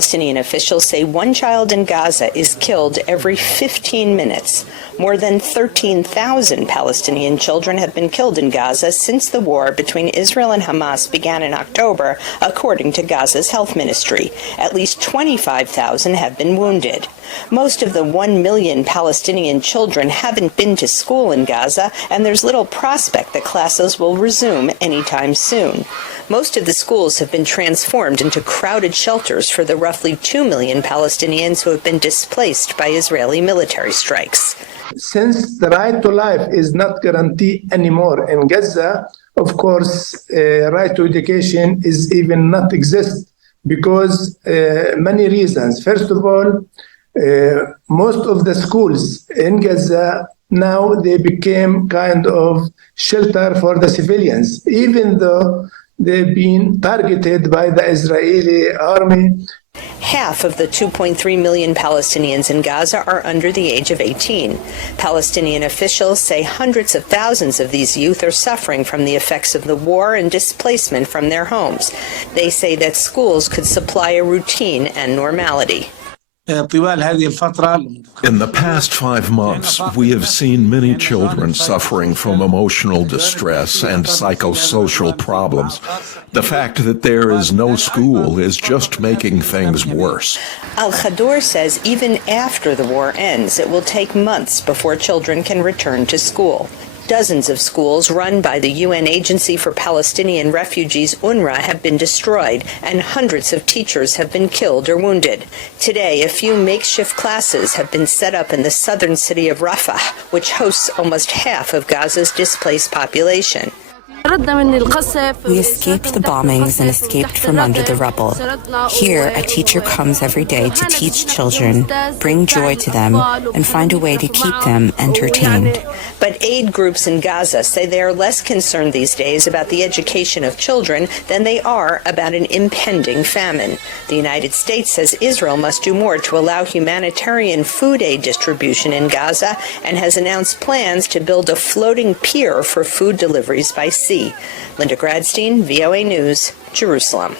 Palestinian officials say one child in Gaza is killed every 15 minutes. More than 13,000 Palestinian children have been killed in Gaza since the war between Israel and Hamas began in October, according to Gaza's health ministry. At least 25,000 have been wounded. Most of the 1 million Palestinian children haven't been to school in Gaza, and there's little prospect that classes will resume anytime soon. Most of the schools have been transformed into crowded shelters for the roughly 2 million Palestinians who have been displaced by Israeli military strikes. Since the right to life is not guaranteed anymore in Gaza, of course, right to education is even not exist because many reasons. First of all, most of the schools in Gaza now they became kind of shelter for the civilians, even though they've been targeted by the Israeli army. Half of the 2.3 million Palestinians in Gaza are under the age of 18. Palestinian officials say hundreds of thousands of these youth are suffering from the effects of the war and displacement from their homes. They say that schools could supply a routine and normality. In the past 5 months, we have seen many children suffering from emotional distress and psychosocial problems. The fact that there is no school is just making things worse. Al-Khadour says even after the war ends, it will take months before children can return to school. Dozens of schools run by the UN Agency for Palestinian Refugees, UNRWA, have been destroyed, and hundreds of teachers have been killed or wounded. Today, a few makeshift classes have been set up in the southern city of Rafah, which hosts almost half of Gaza's displaced population. We escaped the bombings and escaped from under the rubble. Here, a teacher comes every day to teach children, bring joy to them, and find a way to keep them entertained. But aid groups in Gaza say they are less concerned these days about the education of children than they are about an impending famine. The United States says Israel must do more to allow humanitarian food aid distribution in Gaza and has announced plans to build a floating pier for food deliveries by sea. Linda Gradstein, VOA News, Jerusalem.